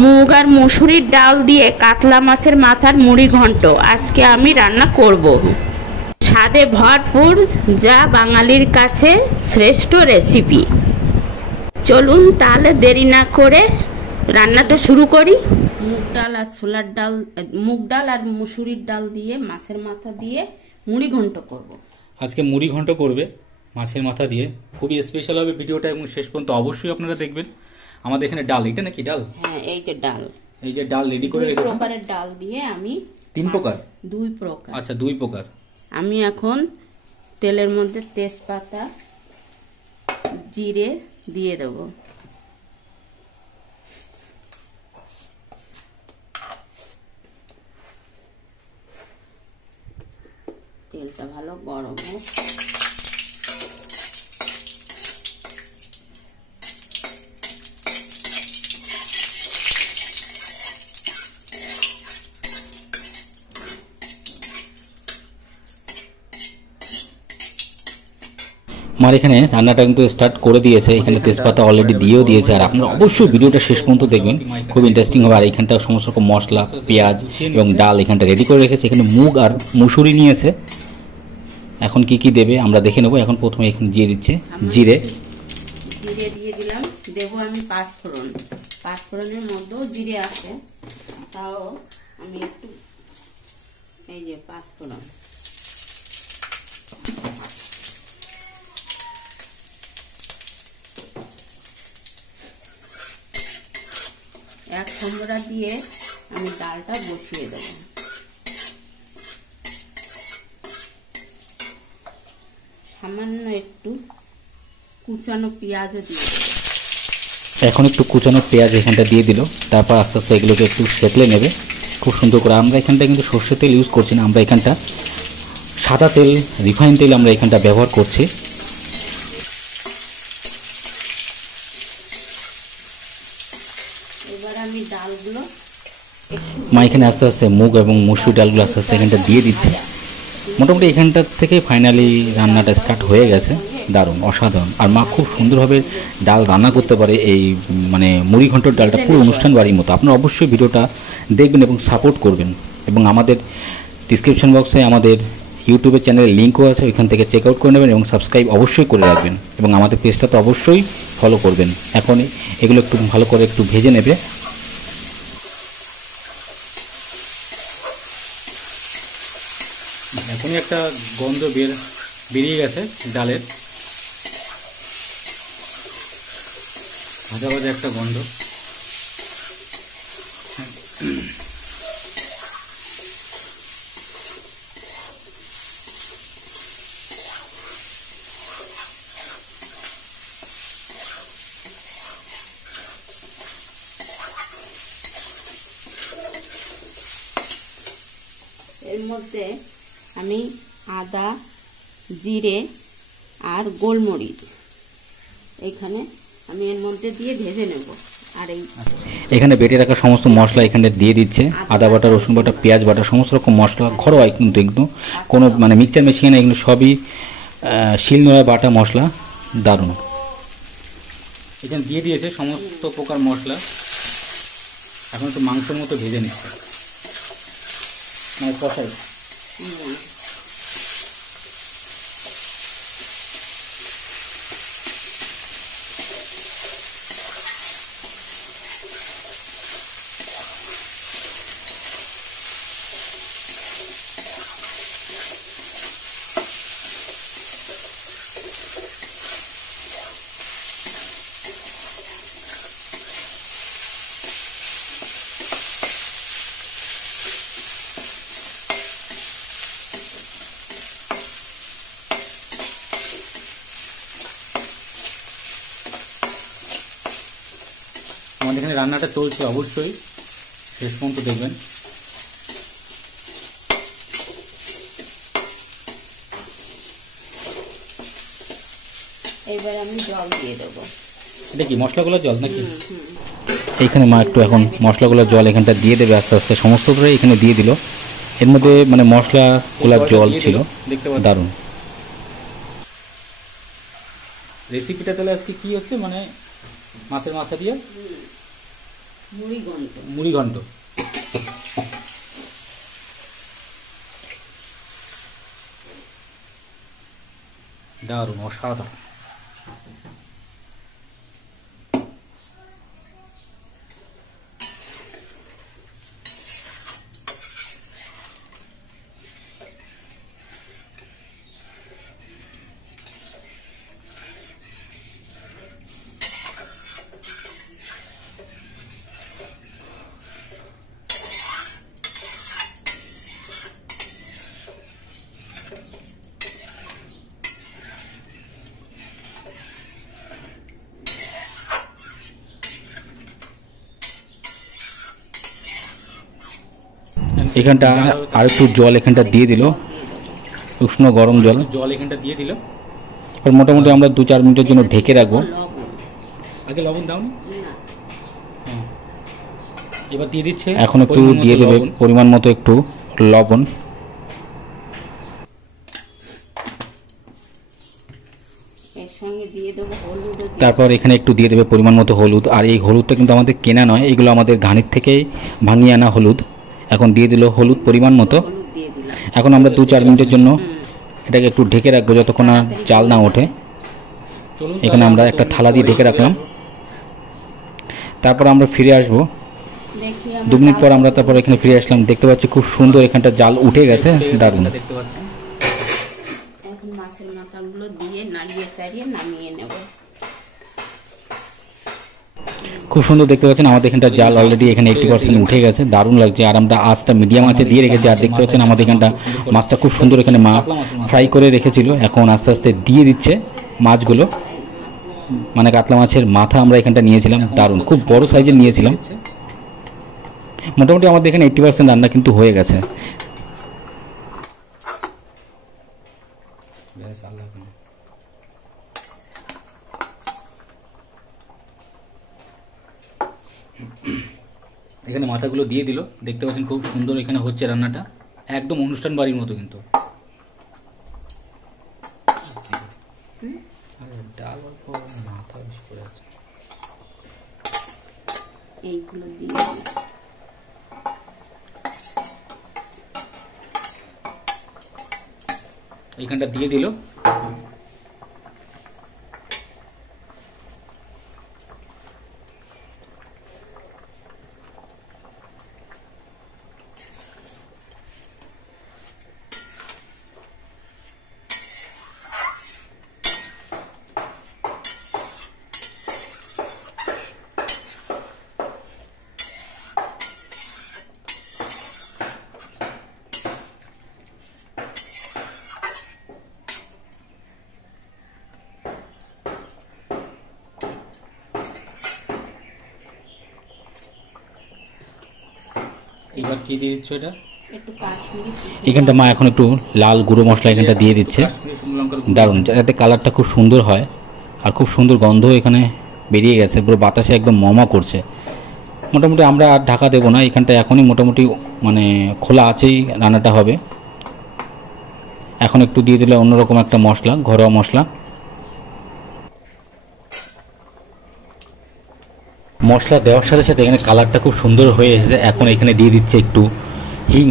মুগ আর মুসুরির ডাল দিয়ে কাতলা মাছের মাথার মুড়ি ঘন্ট আজকে আমি রান্না করব। স্বাদে ভরপুর, যা বাঙালির কাছে শ্রেষ্ঠ রেসিপি। চলুন তাহলে দেরি না করে রান্নাটা শুরু করি। মুগ ডাল আর ছোলার ডাল, মুগ ডাল আর মুসুরির ডাল দিয়ে মাছের মাথা দিয়ে মুড়ি ঘন্ট করব। আজকে মুড়ি ঘন্ট করবে মাছের মাথা দিয়ে, খুবই স্পেশাল হবে ভিডিওটা এবং শেষ পর্যন্ত অবশ্যই আপনারা দেখবেন। আমাদের এখানে ডাল, এটা নাকি ডাল? হ্যাঁ, এই যে ডাল, এই যে ডাল রেডি করে রেখেছি। প্রকারের ডাল দিয়ে আমি 3 প্রকার? 2 প্রকার। আচ্ছা, 2 প্রকার। আমি এখন তেলের মধ্যে তেজপাতা, জিরে দিয়ে দেব। তেলটা ভালো গরম হোক। আমার এখানে রান্নাটা কিন্তু স্টার্ট করে দিয়েছে, এখানে তেজপাতা অলরেডি দিয়েও দিয়েছে। আর আপনারা অবশ্যই ভিডিওটা শেষ পর্যন্ত দেখবেন, খুব ইন্টারেস্টিং হবে। আর এখানটা সমস্ত রকম মশলা, পেঁয়াজ এবং ডাল এখানটা রেডি করে রেখেছে। এখানে মুগ আর মুসুরি নিয়েছে। এখন কি কি দেবে আমরা দেখে নেব। এখন প্রথমে এখানে দিয়ে দিচ্ছে জিরে দিয়ে দিলাম। দেবো আমি পাঁচফোড়ন। পাঁচফোড়নের মধ্যেও জিরে আছে, তাও আমি একটু, এই যে পাঁচফোড়ন, এক কুমড়া দিয়ে আমি ডালটা বসিয়ে দেব। সামান্য একটু কুচানো পেঁয়াজও দিয়ে দেব। এখন একটু কুচানো পেঁয়াজ এখানটা দিয়ে দিল। তারপর আস্তে আস্তে এগুলোকে একটু সেঁকলে নেবে খুব সুন্দর করে। আমরা এখানটা কিন্তু সর্ষের তেল ইউজ করছি না, আমরা এখানটা সাদা তেল, রিফাইন তেল আমরা এখানটা ব্যবহার করছি। এবার আমি ডালগুলো, মা এখানে আস্তে আস্তে মুগ এবং মসুর ডালগুলো আস্তে আস্তে এখানটা দিয়ে দিচ্ছে। মোটামুটি এখানটার থেকে ফাইনালি রান্নাটা স্টার্ট হয়ে গেছে। দারুণ, অসাধারণ। আর মা খুব সুন্দরভাবে ডাল রান্না করতে পারে। এই মানে মুড়ি ঘন্টর ডালটা পুরো অনুষ্ঠান বাড়ির মতো। আপনারা অবশ্যই ভিডিওটা দেখবেন এবং সাপোর্ট করবেন। এবং আমাদের ডিসক্রিপশন বক্সে আমাদের ইউটিউবের চ্যানেলের লিঙ্কও আছে, ওইখান থেকে চেক আউট করে নেবেন এবং সাবস্ক্রাইব অবশ্যই করে রাখবেন। এবং আমাদের পেজটা তো অবশ্যই ফলো করবেন। এখন এগুলো একটু ভালো করে একটু ভেজে নেবে। এখনই একটা গন্ধ বেরিয়ে গেছে ডালের, ভাজা ভাজা একটা গন্ধ। এর মধ্যে আমি আদা, জিরে আর গোলমরিচ এখানে আমি এর মধ্যে দিয়ে ভেজে নেব। আর এখানে বেটে রাখা সমস্ত মশলা এখানে দিয়ে দিচ্ছে। আদা বাটা, রসুন বাটা, পেঁয়াজ বাটা, সমস্ত রকম মশলা ঘরোয়া, কিন্তু একদম কোনো মানে মিক্সচার মেশিনে এগুলো সবই শিলনোড়ায় বাটা মশলা। দারুণ। এখানে দিয়ে দিয়েছে সমস্ত প্রকার মশলা। এখন একটু মাংসের মতো ভেজে নিচ্ছে, মানে কষাই। আমাদের এখানে রান্নাটা চলছে, অবশ্যই শেষ পর্যন্ত দেখবেন। এবার আমি জল দিয়ে দেবো। এটা কি মশলাগুলোর জল নাকি? এইখানে মা একটু এখন মশলাগুলোর জল এখানটা দিয়ে দেবে আস্তে আস্তে। সমস্তটাই এখানে দিয়ে দিল। এর মধ্যে মানে মশলাগুলোর জল ছিল। দারুণ রেসিপিটা। তাহলে আজকে কি হচ্ছে, মানে মাছের মাথা দিয়ে মুড়ি ঘন্ট। দারুণ, অসাধারণ। এখানটা আর একটু জল এখানটা দিয়ে দিল, উষ্ণ গরম জল এখানটা দিয়ে দিল। এবার মোটামুটি আমরা 2-4 মিনিটের জন্য ঢেকে রাখবো। আগে লবণ দাও না, এবার দিয়ে দিচ্ছে। এখন একটু দিয়ে দেবে পরিমাণ মতো একটু লবণ। তারপর এখানে একটু দিয়ে দেবে পরিমাণ মতো হলুদ। আর এই হলুদটা কিন্তু আমাদের কেনা নয়, এগুলো আমাদের ঘানির থেকেই ভাঙিয়ে আনা হলুদ। এখন দিয়ে দিল হলুদ পরিমাণ মতো। এখন আমরা 2-4 মিনিটের জন্য এটাকে একটু ঢেকে রাখবো যতক্ষণ না জাল না ওঠে। এখানে আমরা একটা থালা দিয়ে ঢেকে রাখলাম। তারপর আমরা ফিরে আসব 2 মিনিট পর। আমরা তারপর এখানে ফিরে আসলাম, দেখতে পাচ্ছি খুব সুন্দর এখানটা জাল উঠে গেছে, দারুণ। এখন মাছের মাথাগুলো দিয়ে নাড়িয়ে চাড়িয়ে নামিয়ে নেব। খুব সুন্দর দেখতে পাচ্ছেন আমাদের এখানটা জাল অলরেডি এখানে 80% উঠে গেছে, দারুণ লাগছে। আর আমরা আঁচটা মিডিয়াম আঁচে দিয়ে রেখেছি। আর দেখতে পাচ্ছেন আমাদের এখানটা মাছটা খুব সুন্দর এখানে মা ফ্রাই করে রেখেছিল। এখন আস্তে আস্তে দিয়ে দিচ্ছে মাছগুলো, মানে কাতলা মাছের মাথা আমরা এখানটা নিয়েছিলাম, দারুণ, খুব বড় সাইজের নিয়েছিলাম। মোটামুটি আমাদের এখানে 80% রান্না কিন্তু হয়ে গেছে। এখানে মাথাগুলো দিয়ে দিল, দেখতে পাচ্ছেন খুব সুন্দর এখানে হচ্ছে রান্নাটা, একদম অনুষ্ঠান বাড়ির মতো। কিন্তু ডাল অল্প, মাথা বেশি করে আছে, এইগুলো দিয়ে এইখানটা দিয়ে দিল। এবার কি দিয়ে দিচ্ছ? এটা একটু কাশ্মীরি, এখানটা মা এখন একটু লাল গুঁড়ো মশলা এখানটা দিয়ে দিচ্ছে, দারুণ, যাতে কালারটা খুব সুন্দর হয়। আর খুব সুন্দর গন্ধ এখানে বেরিয়ে গেছে, পুরো বাতাসে একদম মমা করছে। মোটামুটি আমরা আর ঢাকা দেবো না, এখানটা এখনই মোটামুটি মানে খোলা আছেই রান্নাটা হবে। এখন একটু দিয়ে দিলে অন্যরকম একটা মশলা, ঘরোয়া মশলা। মশলা দেওয়ার সাথে সাথে এখানে কালারটা খুব সুন্দর হয়ে এসেছে। এখন এখানে দিয়ে দিচ্ছে একটু হিং,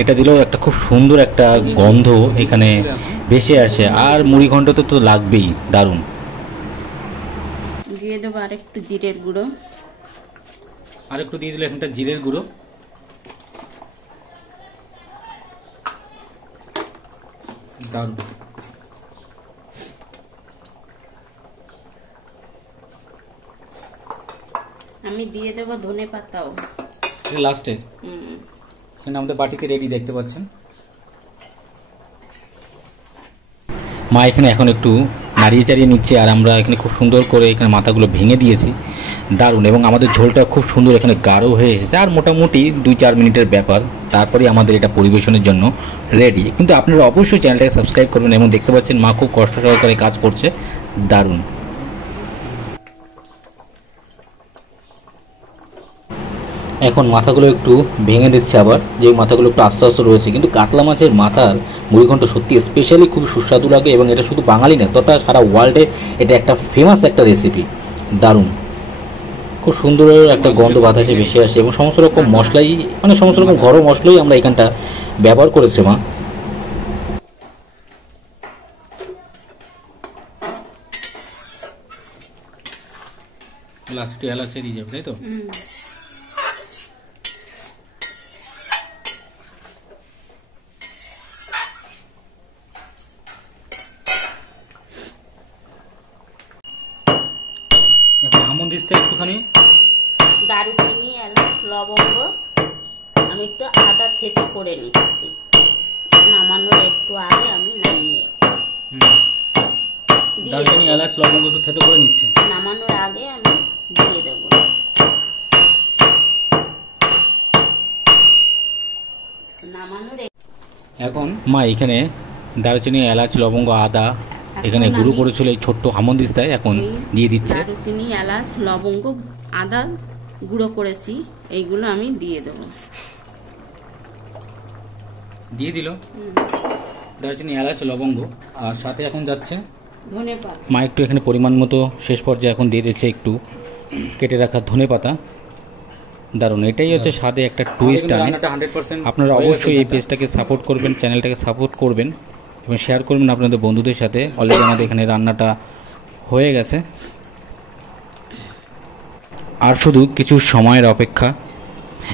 এটা দিলেও একটা খুব সুন্দর একটা গন্ধ এখানে ভেসে আসে। আর মুড়ি ঘন্টতে তো লাগবেই, দারুণ। দিয়ে দেবো আর একটু জিরের গুঁড়ো, আর একটু দিয়ে দিলে এখানটা জিরের গুঁড়ো, দারুণ। আমি দিয়ে দেবো ধনে পাতাও লাস্টে। এখানে আমাদের বাটিতে রেডি, দেখতে পাচ্ছেন। মা এখানে এখন একটু নাড়িয়ে চাড়িয়ে নিচ্ছে, আর আমরা এখানে খুব সুন্দর করে এখানে মাথাগুলো ভেঙে দিয়েছি, দারুণ। এবং আমাদের ঝোলটা খুব সুন্দর এখানে গাঢ় হয়ে এসেছে। আর মোটামুটি 2-4 মিনিটের ব্যাপার, তারপরে আমাদের এটা পরিবেশনের জন্য রেডি। কিন্তু আপনারা অবশ্যই চ্যানেলটাকে সাবস্ক্রাইব করবেন। এবং দেখতে পাচ্ছেন মা খুব কষ্ট সহকারে কাজ করছে, দারুণ। এখন মাথাগুলো একটু ভেঙে দিচ্ছে আবার, যে মাথাগুলো একটু আস্তে আস্তে রয়েছে। কিন্তু কাতলা মাছের মাথার মুড়িঘণ্ট সত্যি স্পেশালি খুব সুস্বাদু লাগে। এবং এটা শুধু বাঙালি না, তথা সারা ওয়ার্ল্ডে এটা একটা ফেমাস একটা রেসিপি, দারুণ। খুব সুন্দর একটা গন্ধ বাতাসে ভেসে আসে এবং সমস্ত রকম মশলাই মানে সমস্ত রকম ঘরোয়া মশলাই আমরা এখানটা ব্যবহার করেছি মা। লাস্টে এলাচি দিয়ে যাবে, তাই তো? আমন্ড দিতে একটুখানি, দারুচিনি, এলাচ, লবঙ্গ, আমি একটু আদা থেতো করে নিচ্ছি। নামানোর একটু আগে আমি নামিয়ে দারুচিনি, এলাচ, লবঙ্গ একটু থেতো করে নিচ্ছে। নামানোর আগে আমি দিয়ে দেব। নামানোর এখন মা এখানে দারুচিনি, এলাচ, লবঙ্গ, আদা এখানে গুঁড়ো করেছিল এই ছোট্ট আমন্ড দিস্তায় এখন দিয়ে দিচ্ছে। দারুচিনি, এলাচ, লবঙ্গ, আদা গুঁড়ো করেছি, এইগুলো আমি দিয়ে দেব। দিয়ে দিল দারুচিনি, এলাচ, লবঙ্গ, আর সাথে এখন যাচ্ছে ধনেপাতা। মা একটু এখানে পরিমাণ মতো শেষ পর্যায়ে এখন দিয়ে দিচ্ছে একটু কেটে রাখা ধনেপাতা। দারুণ, এটাই হচ্ছে স্বাদে একটা টুইস্ট আনে। আপনারা অবশ্যই এই পেজটাকে সাপোর্ট করবেন, চ্যানেলটাকে সাপোর্ট করবেন এবং শেয়ার করবেন আপনাদের বন্ধুদের সাথে। অলরেডি আমাদের এখানে রান্নাটা হয়ে গেছে, আর শুধু কিছু সময়ের অপেক্ষা।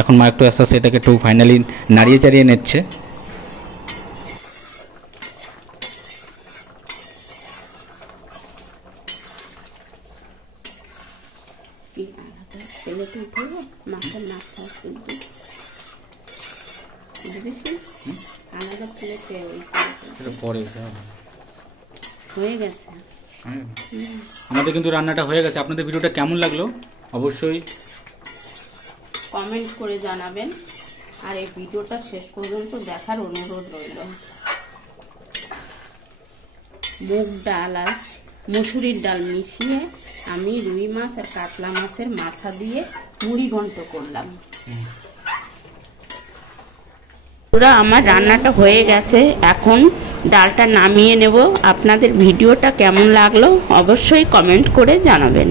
এখন মা একটু আস্তে আস্তে এটাকে একটু ফাইনালি নাড়িয়ে চাড়িয়ে নিচ্ছে। হয়ে গেছে আমাদের কিন্তু রান্নাটা হয়ে গেছে। আপনাদের ভিডিওটা কেমন লাগলো অবশ্যই কমেন্ট করে জানাবেন, আর এই ভিডিওটা শেষ পর্যন্ত দেখার অনুরোধ রইল। মুগ ডাল আর মসুরির ডাল মিশিয়ে আমি রুই মাছ আর কাতলা মাছের মাথা দিয়ে মুড়ি ঘন্ট করলাম। আমার রান্নাটা হয়ে গেছে, এখন ডালটা নামিয়ে নেব। আপনাদের ভিডিওটা কেমন লাগলো অবশ্যই কমেন্ট করে জানাবেন।